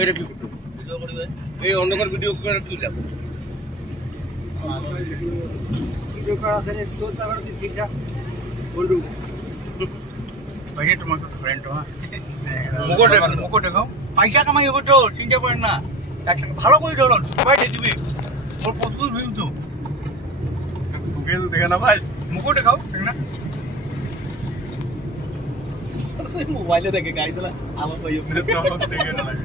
এটা কি? করতো এই অন্ধকার ভিডিও করে কি লাভ? ভাইয়া তোমাকে ফ্রেন্ড তোমার মুকুট দেখাও, মুকুট দেখাও। পয়সা কামাই হবে তো চিন্তা করেন না। একটা ভালো করে ধরুন সবাই দেখবে ওর প্রচুর ভিউ তো। তোকে তো দেখে না ভাই। মুকুট দেখাও ঠিক না। মোবাইলে দেখে গাড়ি তোলা দেখে না লাগে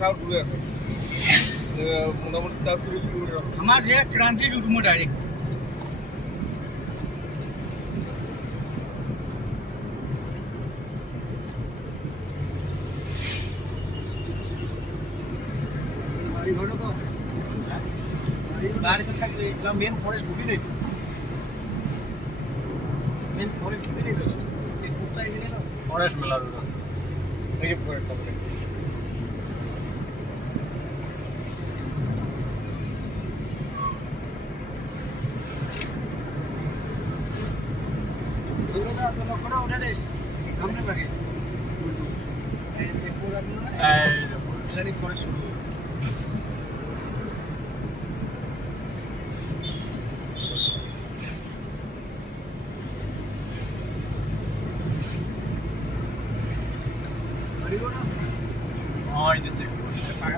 তাও দূরে আছে। মোটামুটি তাও তিরিশ কিলোমিটার। আমার যে ক্রান্তি উঠবো ডাইরেক্ট গাড়িতে থাকলে এগুলা মেন ফরেস্ট ঢুকি নেই। মেন ফরেস্ট ঢুকি নেই তো? সেই এসে নিল ফরেস্ট মেলা এই না ফরেস্ট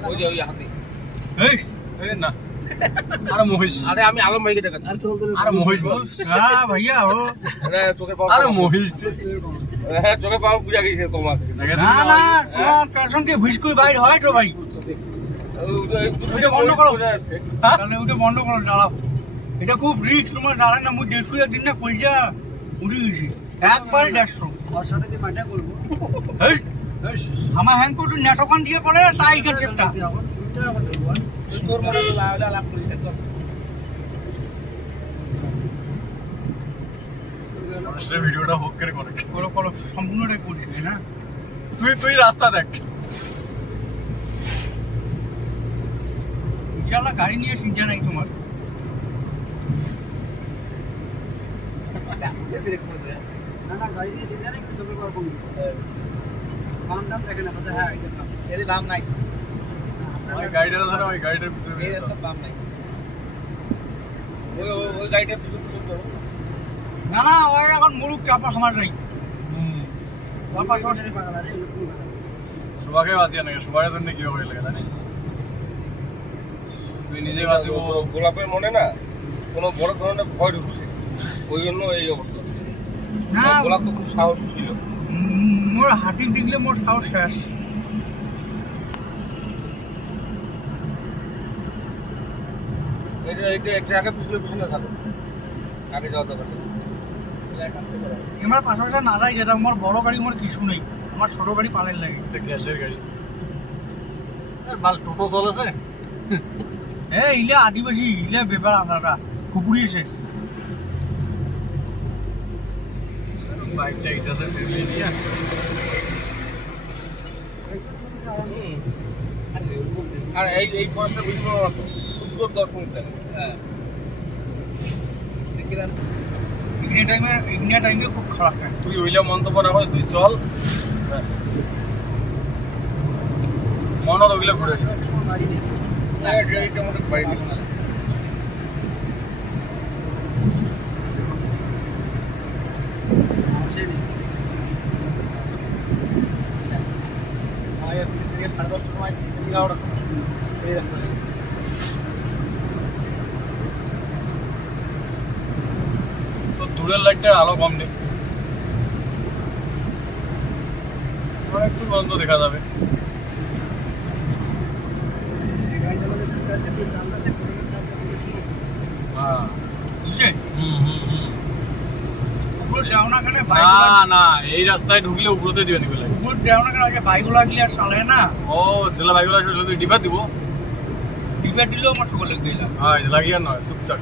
ওই যে ওই হাতি আরে মহিষ। আরে আমি আলম ভাইকে দেখাচ্ছি। আর চল চল আরে মহিষ বল। হ্যাঁ ভাইয়া ও। আরে চোখের পাওয়া আরে মহিষ হ্যাঁ চোখের পাওয়া বুঝা গেছে কম আছে। না না তোমার কারসনকে ভিস করে বাইরে হয় তো ভাই। ওইটা বন্ধ করো। তাহলে ওটা বন্ধ করো দাঁড়াও। এটা খুব রিস্ক তোমার দাঁড়ান না মুই দেড়শো একদিন না কইজা উড়ে গেছি। একবার দেড়শো। এই, আমার হ্যাং করতে নেটকান দিয়ে করে তাই গেছে একটা। তোর মনে আলাদা লাভ করিস না, চল ফরেস্টের ভিডিওটা হোক করে করে করো করো সম্পূর্ণটাই করছি না তুই তুই রাস্তা দেখ। ইনশাল্লাহ গাড়ি নিয়ে চিন্তা নাই তোমার। direct করে দে। এদের দাম নাই। ওই গাড়িটা ধরো ওই গাড়িটার ভিতরে দাম নাই। ওই ওই- ওই গাড়িটা পিছন পিছন করো না না ওই এখন মুলুক চাপা সমাজ নাই। সুভাকে বাঁচিয়ে নাকি সুভাগের জন্য কি হয়ে লাগে জানিস? তুই নিজে বাঁচিব গো- গোলাপের মনে না কোনো বড় ধরনের ভয় ঢুকছে। ওই জন্য এই অবস্থা। না গোলাপ তো খুব সাহসী ছিল। মোর হাতি দেখলে মোর সাহস শেষ। এটা এটা আগে পিছনে পিছনে থাকো। আগে যাওয়া দরকার। আমার পাশাপাশি না যাই যেটা আমার বড় গাড়ি আমার কিছু নেই। আমার ছোট গাড়ি পালের লাগে। এটা গ্যাসের গাড়ি। মাল টোটো চলেছে? এ ইলে আদিবাসী ইলে বেপার আপনারা কুকুরিয়েছে বাইকটা ইটাসে ফেলে দিয়ে। আর এই এই পয়েন্টটা রকম সুন্দর দর্শন হ্যাঁ। ইগনিয়া টাইমে ইগনিয়া টাইমে খুব খারাপ টাইম তুই ওইলে মন্তব্য না করিস তুই চল। ব্যাস। মনত ওগুলো ঘুরেছে না এটা আমাদের বাড়ি নেই। সাড়ে দশটার সময় এগারোটার সময় এই রাস্তা তো লাইটটার আলো কম নেই। একটু বন্ধ দেখা যাবে। হ্যাঁ। না না এই রাস্তায় ঢুকলে উপরতে দিবে উপর দেও না কেন বাইকগুলো আর না। ও জেলা বাইকগুলো আসলে ডিবা দিব। ডিবে দিলেও আমার সকলে গেলাম হ্যাঁ লাগিয়ে নয় চুপচাপ।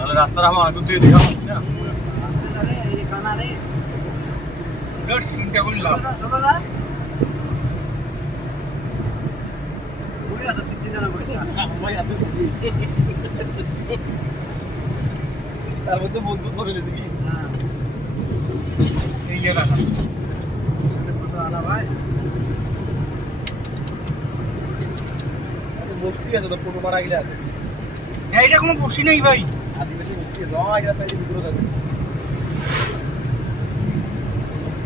তাহলে রাস্তাটা আমার আগে থেকে ভাই আছে তার মধ্যে বন্ধু করে লেছে কি? এই জায়গাটা আচ্ছা, বস্তি আছে তো টোটো মারা গেলে আছে। এইটা কোনো বসি নেই ভাই।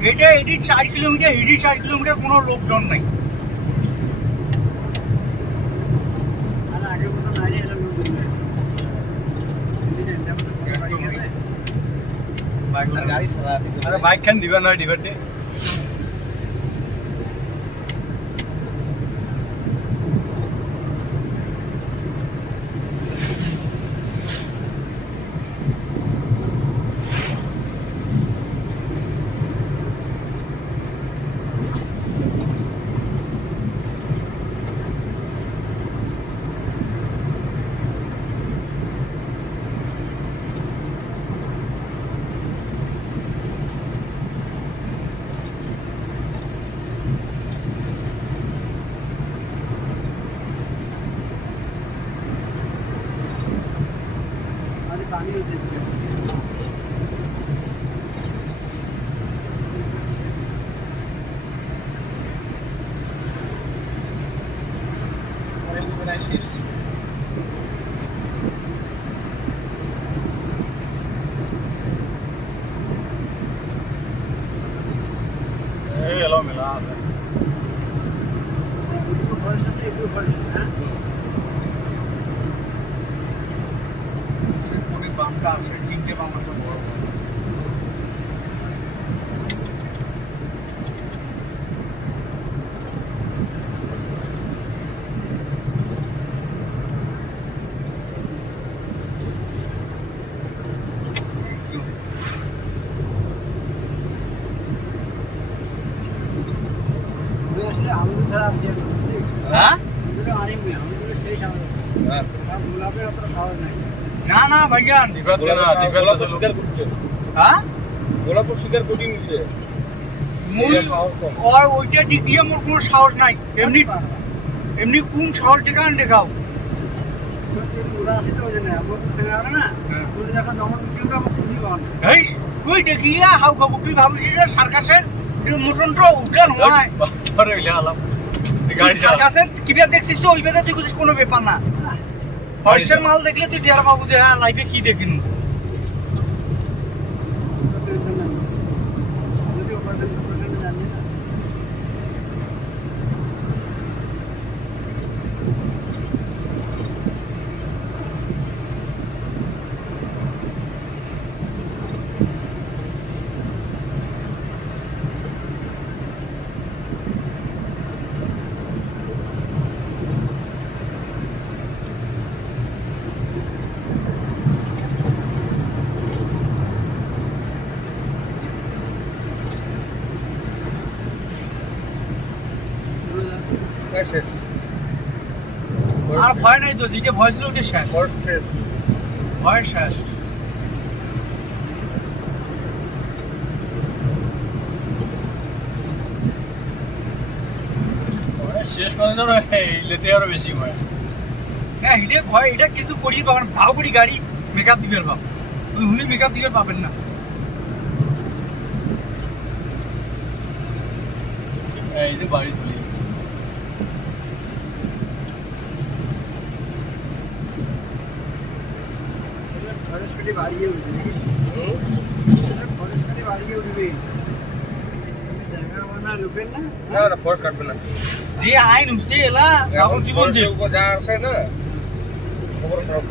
এটা এটি চার কিলোমিটার হিডি চার কিলোমিটার কোনো লোকজন নাই। বাইক খান দিবা নয় ডিবাতে শেষ এই এলো মেলা আছে ওই বামটা আছে তিনটে বাম আছে বড় বড়। হ্যাঁ হ্যাঁ না না, ভাইজান। না ডিবাতে গোলাপ তো স্বীকার করছে হ্যাঁ গোলাপ স্বীকার কঠিন নিছে আর ওইটা নাই। এমনি এমনি কোন সাহস দেখান দেখাও তুই দেখিয়া হাউ তুই ভাবিস সার্কাসের মোটনটা উঠলেন হয়। কিবা দেখছিস তো? ওই বেদা তুই কোনো ব্যাপার না। ফার্স্টের মাল দেখলে তুই ডেয়ার বাবু যে হ্যাঁ লাইফে কি দেখিনু? শেষ। আর ভয় নাই তো যেটা ভয় ছিল ওটা শেষ। ভয় শেষ। শেষ পর্যন্ত এইলেতে আরও বেশি হয় হ্যাঁ হিলে ভয় এটা কিছু করি পাবেন ভাও করি গাড়ি মেকআপ দিবে ভাব। হুনি মেকআপ দিবে পাবেন না। এই যে বাড়ি চলে যাচ্ছে হুম? না না? ফর কাটবে না। যে আইন উঠছে এলা জীবন যে ফরেস্টের উপর যা আছে না খবর খারাপ